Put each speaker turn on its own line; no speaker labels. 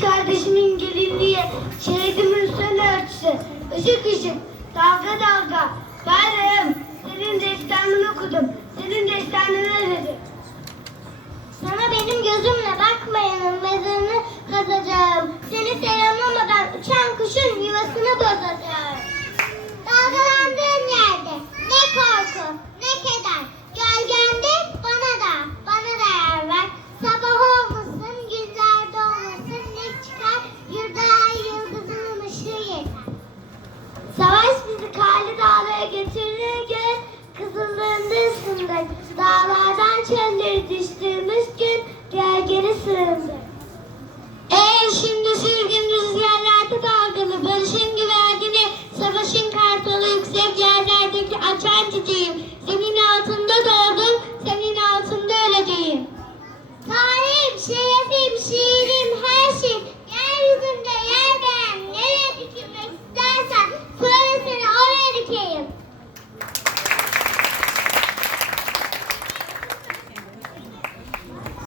Kardeşimin gelinliği, şehidimin son örtüsü. Işık ışık, dalga dalga. Varım, senin destanını okudum. Senin destanını aradım. Sana benim gözümle bakmayanın mezarını kazacağım. Seni selamlamadan uçan kuşun yuvasını bozacağım. sığındık. Dağlardan çölleri düştüğümüz gün gölgene sığındık. Eğer şimdi sürgün rüzgarlarda dalgalı, barışın güvercini, savaşın kartalı yüksek yerlerdeki açan çiçeğim. Senin altında doğdum, senin altında öleceğim.
Tarihim, şerefim,
şiirim,
her şey